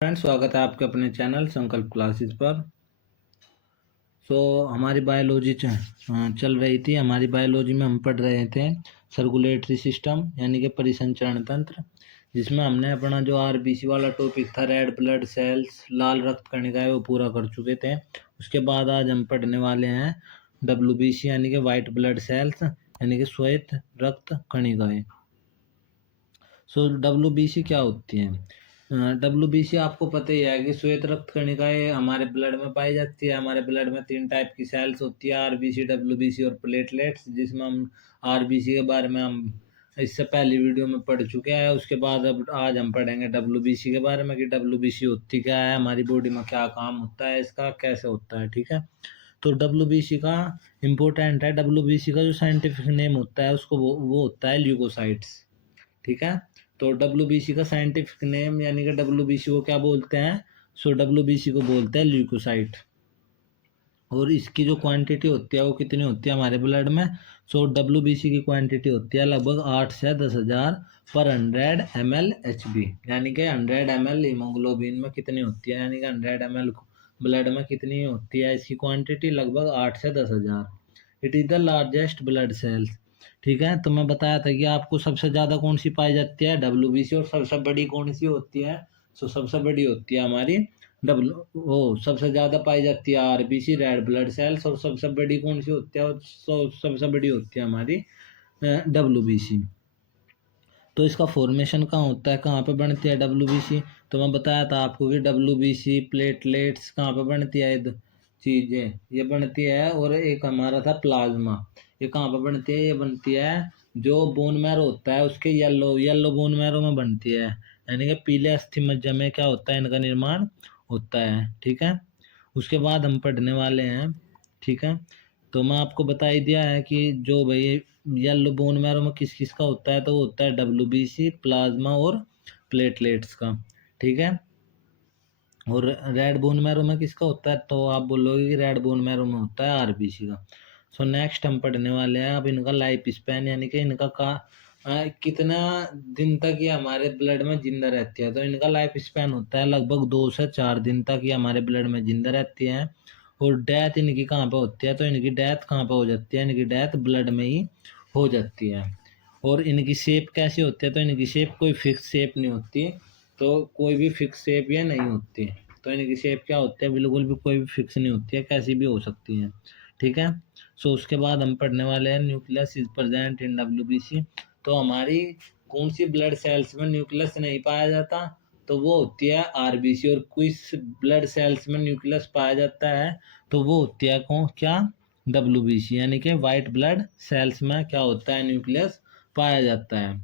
Friends, स्वागत है आपके अपने चैनल संकल्प क्लासेस पर। हमारी बायोलॉजी चल रही थी। हमारी बायोलॉजी में हम पढ़ रहे थे सर्कुलेटरी सिस्टम यानी कि परिसंचरण तंत्र, जिसमें हमने अपना जो आरबीसी वाला टॉपिक था, रेड ब्लड सेल्स, लाल रक्त कणिकाएं, वो पूरा कर चुके थे। उसके बाद आज हम पढ़ने वाले हैं डब्ल्यूबीसी यानी कि वाइट ब्लड सेल्स यानी कि श्वेत रक्त कणिकाएं। डब्ल्यूबीसी क्या होती है? डब्ल्यूबीसी आपको पता ही है कि श्वेत रक्त कणिकाएं हमारे ब्लड में पाई जाती है। हमारे ब्लड में 3 टाइप की सेल्स होती है, आरबीसी, डब्ल्यूबीसी और प्लेटलेट्स, जिसमें हम आरबीसी के बारे में हम इससे पहली वीडियो में पढ़ चुके हैं। उसके बाद अब आज हम पढ़ेंगे डब्ल्यूबीसी के बारे में कि डब्ल्यूबीसी होती क्या है, हमारी बॉडी में क्या काम होता है, इसका कैसे होता है। ठीक है, तो डब्ल्यूबीसी का इम्पोर्टेंट है। डब्ल्यूबीसी का जो साइंटिफिक नेम होता है उसको वो होता है ल्यूकोसाइट्स। ठीक है, तो डब्ल्यूबीसी का साइंटिफिक नेम यानी कि डब्ल्यूबीसी को क्या बोलते हैं? डब्ल्यूबीसी को बोलते हैं ल्यूकोसाइट। और इसकी जो क्वांटिटी होती है वो कितनी होती है हमारे ब्लड में? डब्ल्यूबीसी की क्वांटिटी होती है लगभग 8 से 10,000 पर 100 ml HB, यानी कि 100 ml हीमोग्लोबिन में कितनी होती है, यानी कि 100 ml ब्लड में कितनी होती है इसकी क्वांटिटी? लगभग 8 से 10,000। It is the largest blood cells. ठीक है, तो मैं बताया था कि आपको सबसे ज़्यादा कौन सी पाई जाती है? डब्ल्यूबीसी। और सबसे बड़ी कौन सी होती है? सबसे बड़ी होती है हमारी सबसे ज़्यादा पाई जाती है आरबीसी, रेड ब्लड सेल्स। और सबसे बड़ी कौन सी होती है? सबसे बड़ी होती है हमारी डब्ल्यूबीसी। तो इसका फॉर्मेशन कहाँ होता है, कहाँ पे बनती है डब्ल्यूबीसी? तो मैं बताया था आपको कि डब्ल्यूबीसी प्लेटलेट्स कहाँ पे बनती है, चीज़ें ये बनती है। और एक हमारा था प्लाज्मा, ये कहाँ पे बनती है? ये बनती है जो बोन मैरो होता है उसके येलो बोन मैरो में बनती है, यानी कि पीले अस्थि मज्जा में क्या होता है, इनका निर्माण होता है। ठीक है, उसके बाद हम पढ़ने वाले हैं। ठीक है, तो मैं आपको बता ही दिया है कि जो भाई येलो बोन मैरो में किस किस का होता है, तो वो होता है डब्ल्यूबीसी, प्लाज्मा और प्लेटलेट्स का। ठीक है, और रेड बोन मैरो में किसका होता है? तो आप बोलोगे कि रेड बोन मैरो में होता है आरबीसी का। नेक्स्ट हम पढ़ने वाले हैं अब इनका लाइफ स्पैन, यानी कि इनका कितना दिन तक ये हमारे ब्लड में जिंदा रहती है। तो इनका लाइफ स्पैन होता है लगभग 2 से 4 दिन तक ये हमारे ब्लड में जिंदा रहती है। और डेथ इनकी कहाँ पे होती है? तो इनकी डेथ कहाँ पे हो जाती है? इनकी डेथ ब्लड में ही हो जाती है। और इनकी शेप कैसी होती है? तो इनकी शेप कोई फिक्स शेप नहीं होती, तो कोई भी फिक्स शेप ये नहीं होती। तो इनकी शेप क्या होती है? बिल्कुल भी कोई भी फिक्स नहीं होती है, कैसी भी हो सकती है। ठीक है, उसके बाद हम पढ़ने वाले हैं nucleus is present in WBC. तो हमारी कौन सी ब्लड सेल्स में न्यूक्लियस नहीं पाया जाता? तो वो होती है आरबीसी। और किस ब्लड सेल्स में न्यूक्लियस पाया जाता है? तो वो होती है कौन क्या? डब्ल्यूबीसी, यानी कि वाइट ब्लड सेल्स में क्या होता है? न्यूक्लियस पाया जाता है।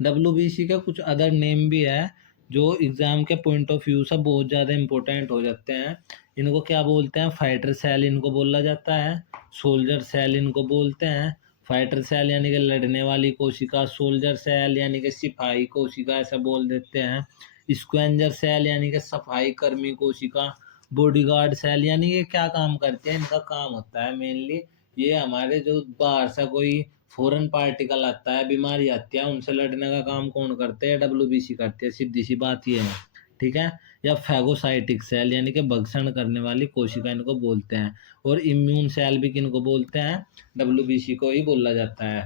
डब्ल्यूबीसी का कुछ अदर नेम भी है जो एग्जाम के पॉइंट ऑफ व्यू से बहुत ज़्यादा इंपॉर्टेंट हो जाते हैं। इनको क्या बोलते हैं? फाइटर सेल इनको बोला जाता है, सोल्जर सेल इनको बोलते हैं। फाइटर सेल यानी कि लड़ने वाली कोशिका, सोल्जर सेल यानी कि सिपाही कोशिका ऐसा बोल देते हैं, स्क्वेंजर सेल यानी कि सफाई कर्मी कोशिका, बॉडीगार्ड सेल यानी कि क्या काम करते हैं? इनका काम होता है मेनली ये हमारे जो बाहर से कोई फॉरेन पार्टिकल आता है, बीमारी आती है, उनसे लड़ने का काम कौन करते हैं? डब्ल्यूबीसी करते हैं, सीधी सी बात ये है। ठीक है, या फैगोसाइटिक सेल यानी कि भक्षण करने वाली कोशिका इनको बोलते हैं। और इम्यून सेल भी किनको बोलते हैं? डब्ल्यूबीसी को ही बोला जाता है।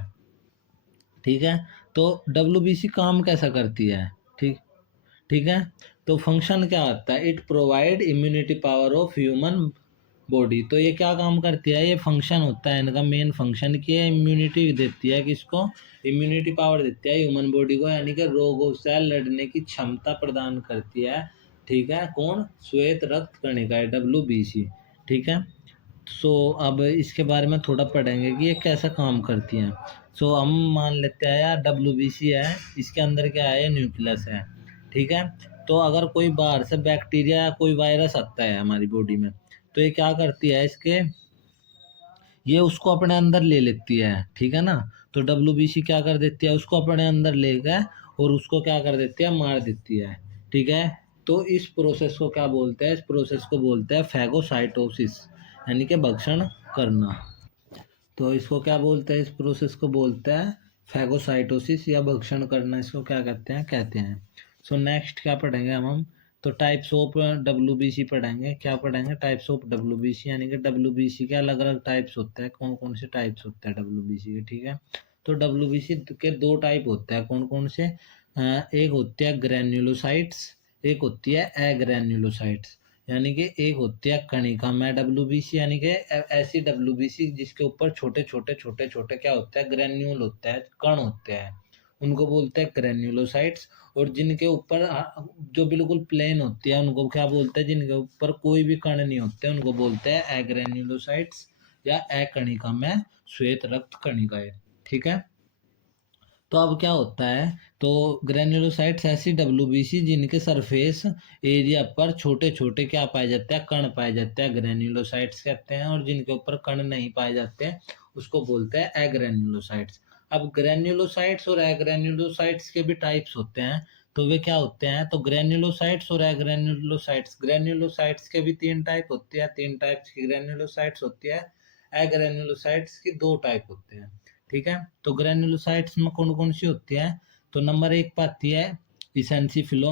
ठीक है, तो डब्ल्यूबीसी काम कैसा करती है? ठीक ठीक है, तो फंक्शन क्या आता है? It provide immunity power of human body. तो ये क्या काम करती है? ये फंक्शन होता है इनका, मेन फंक्शन की है इम्यूनिटी देती है। किसको? इम्यूनिटी पावर देती है ह्यूमन बॉडी को, यानी कि रोगों से लड़ने की क्षमता प्रदान करती है। ठीक है, कौन? श्वेत रक्त कणिका है, डब्ल्यूबीसी। ठीक है, अब इसके बारे में थोड़ा पढ़ेंगे कि ये कैसा काम करती हैं। हम मान लेते हैं यार डब्ल्यूबीसी है, इसके अंदर क्या है? न्यूक्लियस है। ठीक है, तो अगर कोई बाहर से बैक्टीरिया या कोई वायरस आता है हमारी बॉडी में, तो ये क्या करती है? ये उसको अपने अंदर ले लेती है। ठीक है ना, तो डब्ल्यूबीसी क्या कर देती है? उसको अपने अंदर ले गए और उसको क्या कर देती है? मार देती है। ठीक है, तो इस प्रोसेस को क्या बोलते हैं? इस प्रोसेस को बोलते हैं फैगोसाइटोसिस, यानी कि भक्षण करना। तो इसको क्या बोलते हैं? इस प्रोसेस को बोलते हैं फैगोसाइटोसिस या भक्षण करना। इसको क्या कहते हैं? नेक्स्ट क्या पढ़ेंगे हम तो टाइप्स ऑफ डब्ल्यूबीसी पढ़ेंगे। क्या पढ़ेंगे? टाइप्स ऑफ डब्ल्यूबीसी, यानी कि डब्ल्यूबीसी के अलग अलग टाइप्स होते हैं, कौन कौन से टाइप्स होते हैं डब्ल्यूबीसी के। ठीक है, तो डब्ल्यूबीसी के दो टाइप होते हैं, कौन कौन से? एक होते हैं ग्रैन्युलोसाइट्स, एक होती है एग्रैन्युलोसाइट्स। यानी कि एक होती है कणिका में डब्ल्यूबीसी, यानी कि ऐसी डब्ल्यूबीसी जिसके ऊपर छोटे छोटे छोटे छोटे क्या होता है? ग्रैन्यूल होता है, कण होते हैं, उनको बोलते हैं ग्रैन्युलोसाइट्स। और जिनके ऊपर जो बिल्कुल प्लेन होती है उनको क्या बोलते हैं? जिनके ऊपर कोई भी कण नहीं होते उनको बोलते हैं एग्रैन्युलोसाइट्स या अकणिका में श्वेत रक्त कणिकाएं। ठीक है, तो अब क्या होता है? तो ग्रेन्युलोसाइट्स ऐसी डब्ल्यूबीसी जिनके सरफेस एरिया पर छोटे छोटे क्या पाए जाते हैं? कण पाए जाते हैं, ग्रेन्युलोसाइट्स कहते हैं। और जिनके ऊपर कण नहीं पाए जाते हैं उसको बोलते हैं एग्रेन्युलोसाइट्स। अब ग्रेन्युलोसाइट्स और एग्रेन्युलोसाइट्स के भी टाइप्स होते हैं, तो वे क्या होते हैं? तो ग्रेन्युलोसाइट्स और एग्रेन्युलोसाइट्स, ग्रेन्युलोसाइट्स के भी तीन टाइप होते हैं, तीन टाइप्स की ग्रेन्युलोसाइट्स होती है। एग्रेन्युलोसाइट्स की दो टाइप होते हैं। ठीक है, तो ग्रेन्युलोसाइट्स में कौन कौन सी होती है? तो नंबर एक पर आती है इसेंसिफिल्स,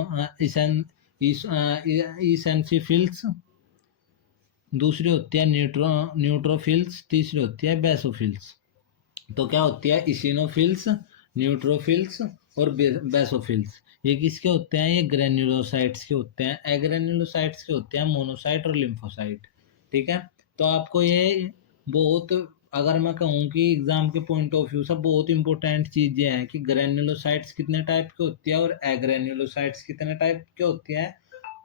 दूसरी होती है न्यूट्रोफिल्स, तीसरी होती है बेसोफिल्स। तो क्या होती है? इसिनोफिल्स, न्यूट्रोफिल्स और बेसोफिल्स। ये किसके होते हैं? ये ग्रेन्युलोसाइट्स के होते हैं। एग्रेन्युलोसाइट्स के होते हैं मोनोसाइट और लिम्फोसाइट। ठीक है, तो आपको ये बहुत, अगर मैं कहूँ कि एग्जाम के पॉइंट ऑफ व्यू से बहुत इंपॉर्टेंट चीजें हैं कि ग्रेन्युलोसाइट्स कितने टाइप की होती है और एग्रेन्युलोसाइट्स कितने टाइप की होती है,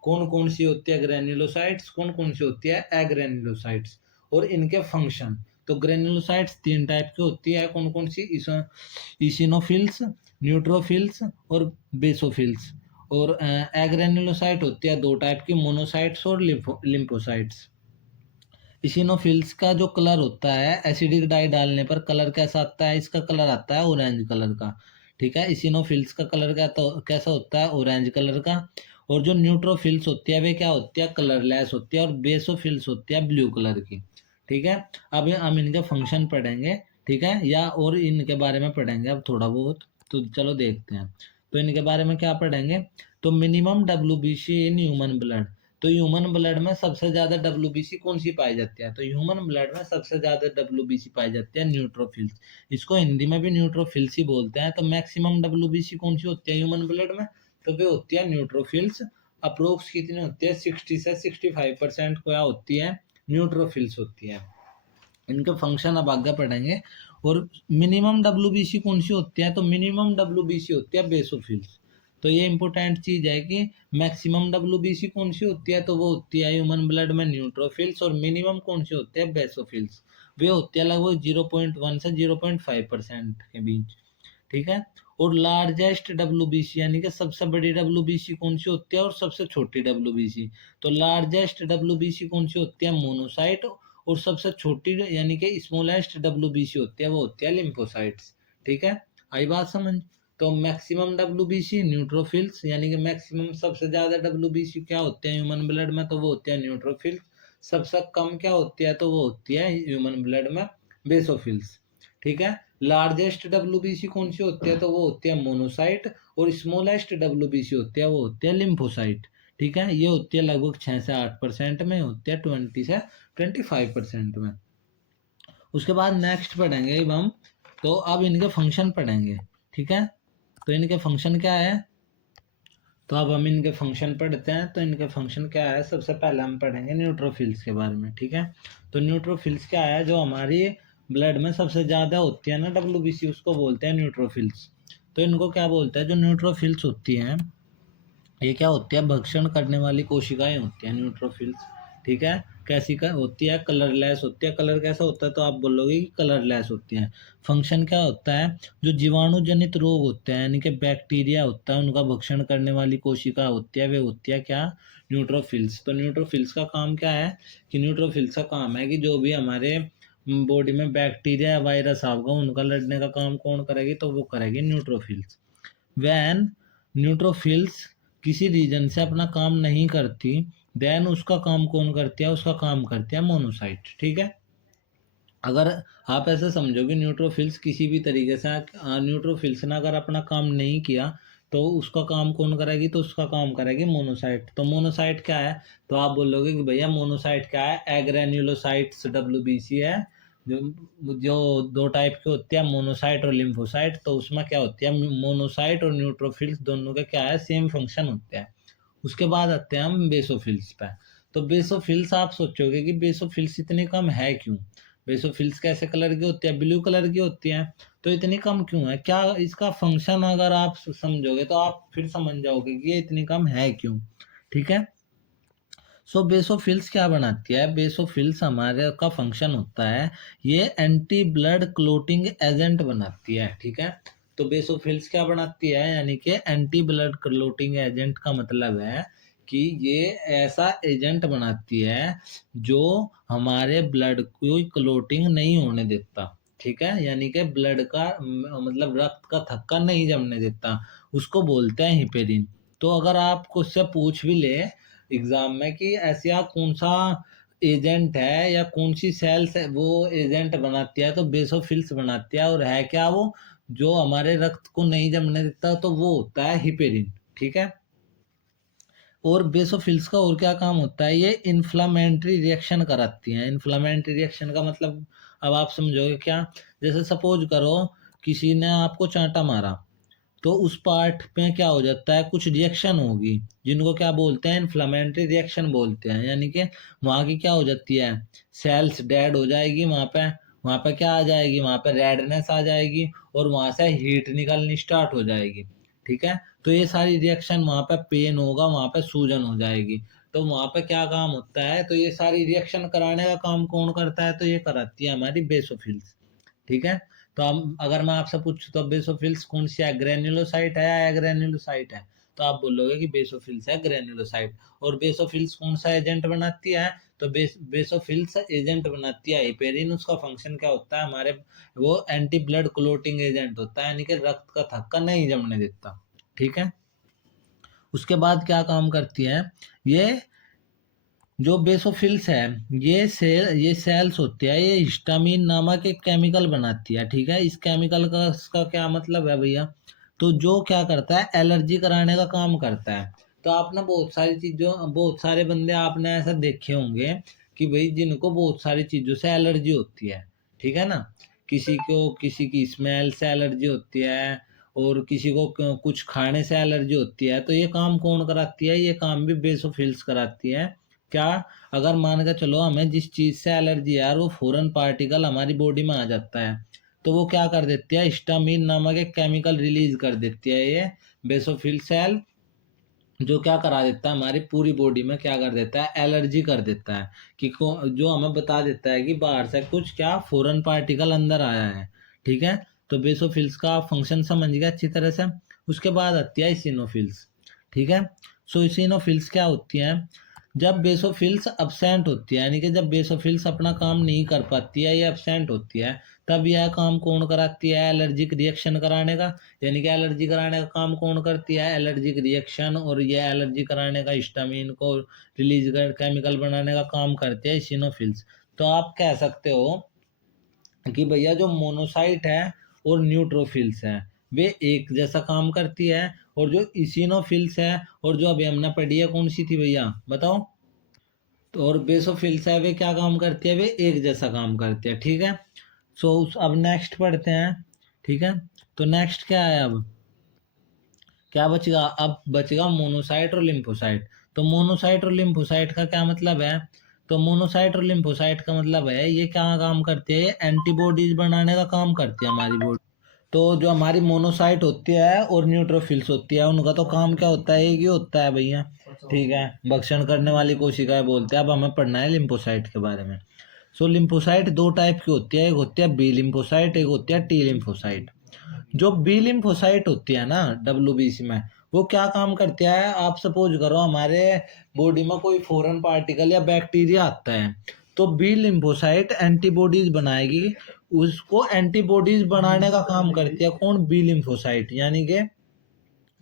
कौन कौन सी होती है ग्रेन्युलोसाइट्स, कौन कौन सी होती है एग्रेन्युलोसाइट्स, और इनके फंक्शन। तो ग्रेन्युलोसाइट्स तीन टाइप की होती है, कौन कौन सी? इसिनोफिल्स, न्यूट्रोफिल्स और बेसोफिल्स। और एग्रेन्युलोसाइट होती है दो टाइप की, मोनोसाइट्स और लिम्फोसाइट्स। इसिनोफिल्स का जो कलर होता है, एसिडिक डाई डालने पर कलर कैसा आता है? इसका कलर आता है ऑरेंज कलर का। ठीक है, इसिनोफिल्स का कलर क्या तो कैसा होता है? ऑरेंज कलर का। और जो न्यूट्रोफिल्स होती है वे क्या होती है? कलरलेस होती है। और बेसोफिल्स होती है ब्लू कलर की। ठीक है, अब हम इनके फंक्शन पढ़ेंगे। ठीक है, या और इनके बारे में पढ़ेंगे अब थोड़ा बहुत, तो चलो देखते हैं। तो इनके बारे में क्या पढ़ेंगे? तो minimum WBC in human blood. तो ह्यूमन ब्लड में सबसे ज्यादा डब्ल्यूबीसी कौन सी पाई जाती है? तो ह्यूमन ब्लड में सबसे ज्यादा डब्ल्यूबीसी पाई जाती है न्यूट्रोफिल्स। इसको हिंदी में भी न्यूट्रोफिल्स ही बोलते हैं। तो मैक्सिमम डब्ल्यूबीसी कौन सी होती है ह्यूमन ब्लड में? तो वे होती है न्यूट्रोफिल्स। अप्रोक्स कितनी होती है? 60 से 65% क्या होती है? न्यूट्रोफिल्स होती है। इनके फंक्शन अब आगे पढ़ेंगे। और मिनिमम डब्ल्यूबीसी कौन सी होती है? तो मिनिमम डब्ल्यूबीसी होती है बेसोफिल्स। तो ये इंपॉर्टेंट चीज है कि मैक्सिमम डब्ल्यूबीसी कौन सी होती है? तो वो होती है ह्यूमन ब्लड में न्यूट्रोफिल्स। और मिनिमम कौन सी होती है? बेसोफिल्स। वे होती है लगभग 0.1 से 0.5% के बीच। ठीक है, और लार्जेस्ट डब्ल्यूबीसी यानी कि सबसे बड़ी डब्ल्यूबीसी कौन सी होती है और सबसे छोटी डब्ल्यूबीसी? तो लार्जेस्ट डब्ल्यूबीसी कौन सी होती है? मोनोसाइट। और सबसे छोटी यानी कि स्मॉलेस्ट डब्ल्यूबीसी होती है वो होती है लिम्फोसाइट्स। ठीक है, आई बात समझ? तो मैक्सिमम डब्ल्यूबीसी न्यूट्रोफिल्स, यानी कि मैक्सिमम सबसे ज्यादा डब्ल्यूबीसी क्या होते हैं ह्यूमन ब्लड में? तो वो होते हैं न्यूट्रोफिल्स। सबसे कम क्या होती है? तो वो होती है ह्यूमन ब्लड में बेसोफिल्स। ठीक है, लार्जेस्ट डब्ल्यूबीसी कौन सी होती है? तो वो होती है मोनोसाइट। और स्मॉलेस्ट डब्ल्यूबीसी होती है वो होती है लिम्फोसाइट। ठीक है, ये होती है लगभग 6 से 8% में, होती है 20 से 25% में। उसके बाद नेक्स्ट पढ़ेंगे अब हम, तो अब इनके फंक्शन पढ़ेंगे। ठीक है, तो इनके फंक्शन क्या है? तो अब हम इनके फंक्शन पढ़ते हैं। तो इनके फंक्शन क्या है? सबसे पहले हम पढ़ेंगे न्यूट्रोफिल्स के बारे में। ठीक है, तो न्यूट्रोफिल्स क्या है? जो हमारी ब्लड में सबसे ज़्यादा होती है ना डब्ल्यूबीसी, उसको बोलते हैं न्यूट्रोफिल्स। तो इनको क्या बोलते हैं? जो न्यूट्रोफिल्स होती हैं ये क्या होती है? भक्षण करने वाली कोशिकाएं होती हैं न्यूट्रोफिल्स। ठीक है, कैसी का होती है? कलरलेस होती है। कलर कैसा होता है? तो आप बोलोगे कि कलरलेस होती है। फंक्शन क्या होता है? जो जीवाणु जनित रोग होते हैं यानी कि बैक्टीरिया होता है उनका भक्षण करने वाली कोशिका होती है, वे होती है क्या? न्यूट्रोफिल्स। तो न्यूट्रोफिल्स का काम क्या है? कि न्यूट्रोफिल्स का काम है कि जो भी हमारे बॉडी में बैक्टीरिया या वायरस आएगा उनका लड़ने का काम कौन करेगी? तो वो करेगी न्यूट्रोफिल्स। वैन न्यूट्रोफिल्स किसी रीजन से अपना काम नहीं करती, देन उसका काम कौन करती है? उसका काम करती है मोनोसाइट। ठीक है, अगर आप ऐसे समझो कि न्यूट्रोफिल्स किसी भी तरीके से न्यूट्रोफिल्स ने अगर अपना काम नहीं किया तो उसका काम कौन करेगी, तो उसका काम करेगी मोनोसाइट। तो मोनोसाइट क्या है, तो आप बोलोगे कि भैया मोनोसाइट क्या है, एग्रेन्युलोसाइट्स WBC है। जो जो दो टाइप के होते हैं, मोनोसाइट और लिम्फोसाइट। तो उसमें क्या होती है, मोनोसाइट और न्यूट्रोफिल्स दोनों के क्या है, सेम फंक्शन होते हैं। उसके बाद आते हैं हम बेसोफिल्स पे। तो बेसोफिल्स आप सोचोगे कि बेसोफिल्स इतनी कम है क्यों। बेसोफिल्स कैसे कलर की होती है, ब्लू कलर की होती है। तो इतनी कम क्यों है, क्या इसका फंक्शन अगर आप समझोगे तो आप फिर समझ जाओगे कि ये इतनी कम है क्यों। ठीक है। सो बेसोफिल्स क्या बनाती है, बेसोफिल्स हमारे का फंक्शन होता है, ये एंटी ब्लड क्लोटिंग एजेंट बनाती है। ठीक है। तो बेसोफिल्स क्या बनाती है, यानी कि एंटी ब्लड क्लोटिंग एजेंट का मतलब है कि ये ऐसा एजेंट बनाती है जो हमारे ब्लड को क्लोटिंग नहीं होने देता। ठीक है, यानी कि ब्लड का मतलब रक्त का थक्का नहीं जमने देता, उसको बोलते हैं हिपेरिन। तो अगर आपको उससे पूछ भी ले एग्जाम में कि ऐसा कौन सा एजेंट है या कौन सी सेल्स है वो एजेंट बनाती है, तो बेसोफिल्स बनाती है। और है क्या वो, जो हमारे रक्त को नहीं जमने देता, तो वो होता है हिपेरिन। ठीक है। और बेसोफिल्स का और क्या काम होता है, ये इन्फ्लामेटरी रिएक्शन कराती हैं। इन्फ्लामेटरी रिएक्शन का मतलब अब आप समझोगे क्या, जैसे सपोज करो किसी ने आपको चांटा मारा, तो उस पार्ट पे क्या हो जाता है, कुछ रिएक्शन होगी जिनको क्या बोलते हैं, इन्फ्लामेटरी रिएक्शन बोलते हैं। यानी कि वहाँ की क्या हो जाती है, सेल्स डेड हो जाएगी वहाँ पे क्या आ जाएगी, वहाँ पे रेडनेस आ जाएगी और वहाँ से हीट निकलनी स्टार्ट हो जाएगी। ठीक है। तो ये सारी रिएक्शन, वहाँ पे पेन होगा, वहाँ पे सूजन हो जाएगी। तो वहाँ पे क्या काम होता है, तो ये सारी रिएक्शन कराने का काम कौन करता है, तो ये कराती है हमारी बेसोफिल्स। ठीक है। तो हम अगर मैं आपसे पूछूं तो बेसोफिल्स कौन सी है, ग्रेन्युलोसाइट है या एग्रेन्युलोसाइट है, तो आप बोलोगे कि बेसोफिल्स है ग्रेन्युलोसाइट। और बेसोफिल्स कौन सा एजेंट बनाती है, तो बेसोफिल्स एजेंट बनाती है हिपेरिन। उसका फंक्शन क्या होता है हमारे, वो एंटी ब्लड क्लोटिंग एजेंट होता है, यानी कि रक्त का थक्का नहीं जमने देता। ठीक है। उसके बाद क्या काम करती है, ये जो बेसोफिल्स है, ये सेल्स होती है, ये हिस्टामिन नामक एक केमिकल बनाती है। ठीक है। इस केमिकल का इसका क्या मतलब है भैया, तो जो क्या करता है, एलर्जी कराने का काम करता है। तो आपने बहुत सारी चीजों, बहुत सारे बंदे आपने ऐसा देखे होंगे कि भाई जिनको बहुत सारी चीजों से एलर्जी होती है। ठीक है ना, किसी को किसी की स्मेल से एलर्जी होती है, और किसी को कुछ खाने से एलर्जी होती है। तो ये काम कौन कराती है, ये काम भी बेसोफिल्स कराती है। क्या, अगर मान के चलो हमें जिस चीज से एलर्जी है यार, वो फॉरेन पार्टिकल हमारी बॉडी में आ जाता है, तो वो क्या कर देती है, हिस्टामिन नामक एक केमिकल रिलीज कर देती है ये बेसोफिल सेल, जो क्या करा देता है, हमारी पूरी बॉडी में क्या कर देता है, एलर्जी कर देता है। कि जो हमें बता देता है कि बाहर से कुछ क्या फॉरेन पार्टिकल अंदर आया है। ठीक है। तो बेसोफिल्स का फंक्शन समझ गया अच्छी तरह से। उसके बाद आती है इसिनोफिल्स। ठीक है। सो इसिनोफिल्स क्या होती हैं, जब बेसोफिल्स अब्सेंट होती है, यानी कि जब बेसोफिल्स अपना काम नहीं कर पाती है या अब्सेंट होती है, तब यह काम कौन कराती है, एलर्जिक रिएक्शन कराने का। यानी कि एलर्जी कराने का काम कौन करती है, एलर्जिक रिएक्शन, और ये एलर्जी कराने का हिस्टामिन को रिलीज कर केमिकल बनाने का काम करते हैं इसिनोफिल्स। तो आप कह सकते हो कि भैया जो मोनोसाइट है और न्यूट्रोफिल्स है, वे एक जैसा काम करती है। और जो इसिनोफिल्स है और जो अभी हमने पढ़ी है, कौन सी थी भैया बताओ, तो और बेसोफिल्स है, वे क्या काम करती है, वे एक जैसा काम करती है। ठीक है। सो अब नेक्स्ट पढ़ते हैं। ठीक है। तो नेक्स्ट क्या है, अब क्या बचेगा, अब बचेगा मोनोसाइट और लिम्फोसाइट। तो मोनोसाइट और लिम्फोसाइट का क्या मतलब है, तो मोनोसाइट और लिम्फोसाइट का मतलब है ये क्या काम करते हैं, एंटीबॉडीज बनाने का काम करती है हमारी बॉडी। तो जो हमारी मोनोसाइट होती है और न्यूट्रोफिल्स होती है, उनका तो काम क्या होता है, एक ही होता है भैया। ठीक है, भक्षण करने वाली कोशिकाएं बोलते हैं। अब हमें पढ़ना है लिम्फोसाइट के बारे में। सो लिम्फोसाइट दो टाइप की होती है, एक होती है बी लिम्फोसाइट, एक होती है टी लिम्फोसाइट। जो बी लिम्फोसाइट होती है ना WBC में, वो क्या काम करती है, आप सपोज करो हमारे बॉडी में कोई फॉरेन पार्टिकल या बैक्टीरिया आता है, तो बी लिम्फोसाइट एंटीबॉडीज बनाएगी। उसको एंटीबॉडीज बनाने का काम करती है कौन, बी लिम्फोसाइट। यानी कि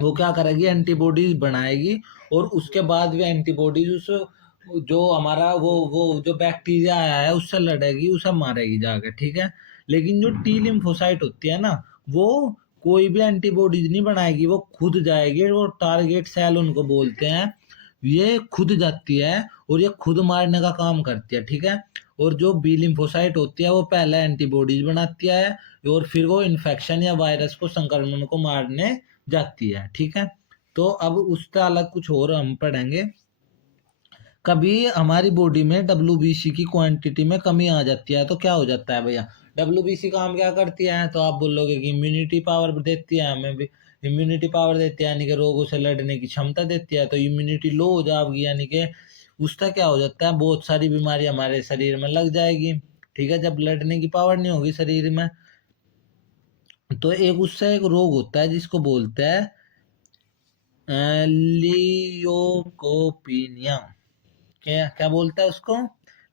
वो क्या करेगी, एंटीबॉडीज बनाएगी, और उसके बाद भी एंटीबॉडीज उस जो हमारा वो जो बैक्टीरिया आया है उससे लड़ेगी, उसे मारेगी जाके। ठीक है। लेकिन जो टी लिम्फोसाइट होती है ना, वो कोई भी एंटीबॉडीज नहीं बनाएगी, वो खुद जाएगी, वो टारगेट सेल उनको बोलते हैं, ये खुद जाती है और ये खुद मारने का काम करती है, ठीक है। और जो बी लिम्फोसाइट होती है वो पहले एंटीबॉडीज बनाती है और फिर वो इन्फेक्शन या वायरस को, संक्रमण को मारने जाती है, ठीक है। तो अब उसका अलग कुछ और हम पढ़ेंगे। कभी हमारी बॉडी में डब्ल्यूबीसी की क्वांटिटी में कमी आ जाती है तो क्या हो जाता है भैया? डब्ल्यूबीसी काम क्या करती है? तो आप बोलोगे कि इम्यूनिटी पावर देती है, हमें भी इम्यूनिटी पावर देती है, यानी कि रोगों से लड़ने की क्षमता देती है। तो इम्यूनिटी लो हो जाएगी, यानी कि उसका क्या हो जाता है, बहुत सारी बीमारी हमारे शरीर में लग जाएगी, ठीक है, जब लड़ने की पावर नहीं होगी शरीर में। तो एक उससे एक रोग होता है जिसको बोलते हैं लियोकोपीनिया। क्या क्या बोलता है उसको?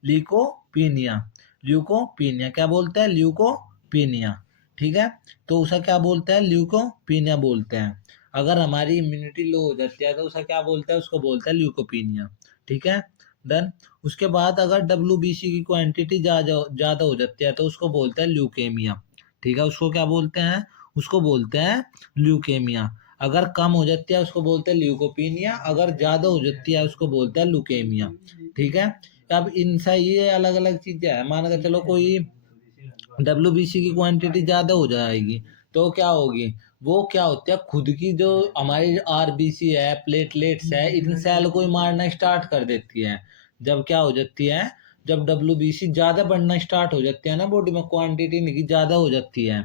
ल्यूकोपीनिया। ल्यूकोपीनिया क्या बोलता है? ल्यूकोपीनिया, ठीक है। तो उसे क्या बोलता है? ल्यूकोपीनिया बोलते हैं। अगर हमारी इम्यूनिटी लो हो जाती है तो उसे क्या बोलता है? उसको बोलता है ल्यूकोपीनिया, ठीक है। डन। उसके बाद अगर डब्ल्यूबीसी की क्वांटिटी ज़्यादा हो जाती है तो उसको बोलते हैं ल्यूकेमिया, ठीक है। उसको क्या बोलते हैं? उसको बोलते हैं ल्यूकेमिया। अगर कम हो जाती है उसको बोलते हैं ल्यूकोपीनिया, अगर ज़्यादा हो जाती है उसको बोलते हैं लुकेमिया, ठीक है। अब इनसे ये अलग अलग चीज़ें हैं। मान के चलो कोई डब्ल्यूबीसी की क्वांटिटी ज़्यादा हो जाएगी तो क्या होगी? वो क्या होती है, खुद की जो हमारी आरबीसी है, प्लेटलेट्स है, इन सेल को ही मारना स्टार्ट कर देती है। जब क्या हो जाती है, जब डब्ल्यूबीसी ज़्यादा बढ़ना स्टार्ट हो जाती है ना बॉडी में, क्वांटिटी इनकी ज़्यादा हो जाती है,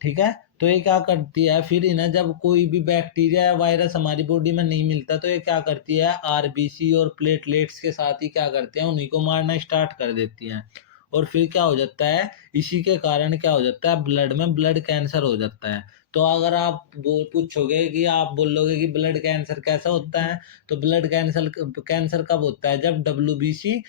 ठीक है। तो ये क्या करती है फिर इन्हें, जब कोई भी बैक्टीरिया या वायरस हमारी बॉडी में नहीं मिलता तो ये क्या करती है, आरबीसी और प्लेटलेट्स के साथ ही क्या करते हैं, उन्हीं को मारना स्टार्ट कर देती हैं। और फिर क्या हो जाता है, इसी के कारण क्या हो जाता है, ब्लड में ब्लड कैंसर हो जाता है। तो अगर आप वो पूछोगे कि आप बोलोगे कि ब्लड कैंसर कैसा होता है, तो ब्लड कैंसर कैंसर कब होता है? जब डब्ल्यूबीसी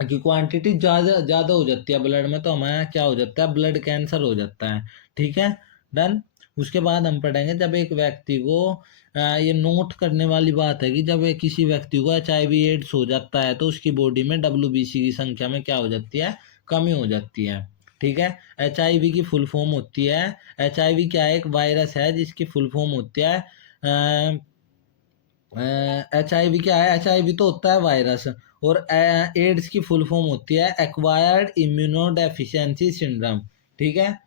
की क्वांटिटी ज़्यादा ज़्यादा हो जाती है ब्लड में, तो हमारा क्या हो जाता है, ब्लड कैंसर हो जाता है, ठीक है। डन। उसके बाद हम पढ़ेंगे जब एक व्यक्ति को ये नोट करने वाली बात है कि जब किसी व्यक्ति को HIV एड्स हो जाता है तो उसकी बॉडी में डब्ल्यूबीसी की संख्या में क्या हो जाती है, कमी हो जाती है, ठीक है। HIV की फुल फॉर्म होती है, HIV क्या है, एक वायरस है जिसकी फुल फॉर्म होती है HIV क्या है, HIV तो होता है वायरस, और एड्स की फुल फॉर्म होती है एक्वायर्ड इम्यूनोडेफिशिएंसी सिंड्रोम, ठीक है।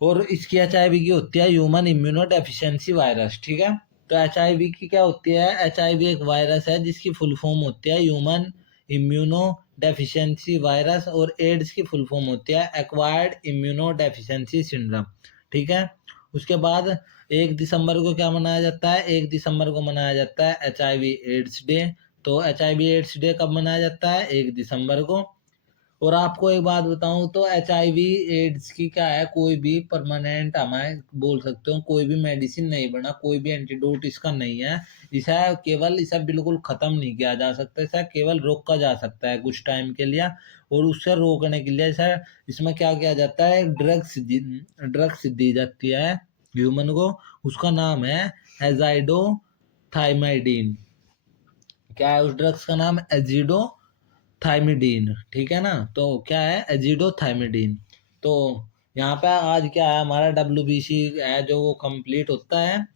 और इसकी HIV की होती है ह्यूमन इम्यूनोडेफिशिएंसी वायरस, ठीक है। तो HIV की क्या होती है, HIV एक वायरस है जिसकी फुल फॉर्म होती है ह्यूमन इम्यूनोडेफिशिएंसी वायरस, और एड्स की फुल फॉर्म होती है एक्वायर्ड इम्यूनोडेफिशिएंसी सिंड्रोम, ठीक है। उसके बाद 1 दिसंबर को क्या मनाया जाता है? 1 दिसंबर को मनाया जाता है HIV एड्स डे। तो HIV एड्स डे कब मनाया जाता है? 1 दिसंबर को। और आपको एक बात बताऊं तो HIV एड्स की क्या है, कोई भी परमानेंट हमें बोल सकते हो, कोई भी मेडिसिन नहीं बना, कोई भी एंटीडोट इसका नहीं है। इसे केवल, इसे बिल्कुल खत्म नहीं किया जा सकता, इसे केवल रोका जा सकता है कुछ टाइम के लिए। और उससे रोकने के लिए इसे, इसमें क्या किया जाता है, ड्रग्स दी जाती है ह्यूमन को। उसका नाम है एजाइडोथाइमाइडिन। क्या है उस ड्रग्स का नाम? एजिडो थाइमिडीन, ठीक है ना। तो क्या है, एजिडोथाइमिडीन। तो यहाँ पे आज क्या है, हमारा डब्ल्यूबीसी है जो वो कंप्लीट होता है।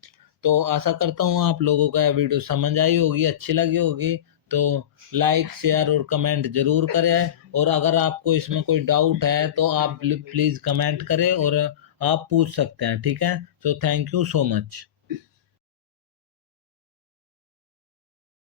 तो आशा करता हूँ आप लोगों को यह वीडियो समझ आई होगी, अच्छी लगी होगी। तो लाइक, शेयर और कमेंट जरूर करें, और अगर आपको इसमें कोई डाउट है तो आप प्लीज़ कमेंट करें और आप पूछ सकते हैं, ठीक है। तो थैंक यू सो मच।